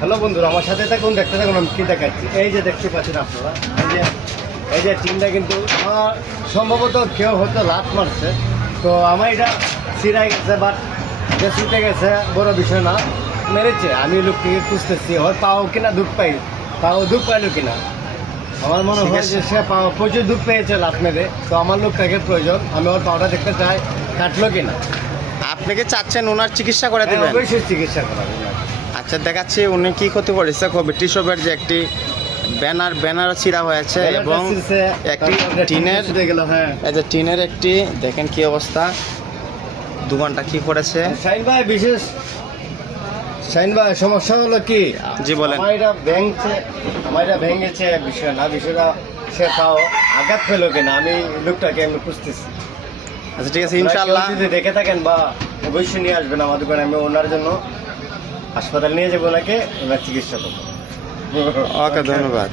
Hello বন্ধুরা, আমার সাথে থাকুন, দেখতে থাকুন আমি কি দেখাচ্ছি। এই যে দেখতে পাচ্ছেন আপনারা, এই যে টিনটা কিন্তু আমার সম্ভবত কেউ হয়তো লাত মারছে, তো আমার এটা ছিঁড়াই গেছে, বাট যে ছুটে গেছে বড় বিষয় না, মেরেছে। আমি লোকটিকে খুঁজতেছি, হয় পাও কিনা, দুধ পাইলো কিনা। আমার মনে হয় যে সে প্রচুর দুধ পেয়েছে লাত মেরে, তো আমার লোকটাকে প্রয়োজন, আমি ওর পাওটা দেখতে চাই কাটলো কিনা। আপনি কি চাচ্ছেন ওনার চিকিৎসা করে দেবেন? অবশ্যই চিকিৎসা করাবো। আচ্ছা, দেখাচ্ছি উনি কি ক্ষতি করেছে। ব্রিটিশ শপের যে একটি ব্যানার ছিঁড়া হয়েছে এবং একটি টিনের এই যে টিনের একটি দেখেন কি অবস্থা, দোকানটা কি করেছে। শাইন ভাই সমস্যা হলো কি? জি বলেন। আমার এটা ভেঙেছে বিষয় না, বিষয়টা সে তাও আঘাত পেলো কিনা, আমি লোকটাকে আমি খুঁজতেছি। আচ্ছা ঠিক আছে, ইনশাআল্লাহ যদি দেখে থাকেন বা অবশ্যই নিয়ে আসবেন আমার দোকানে, আমি ওনার জন্য হাসপাতাল নিয়ে যাবো, ওনাকে ওনার চিকিৎসা করবো। ওকে, ধন্যবাদ।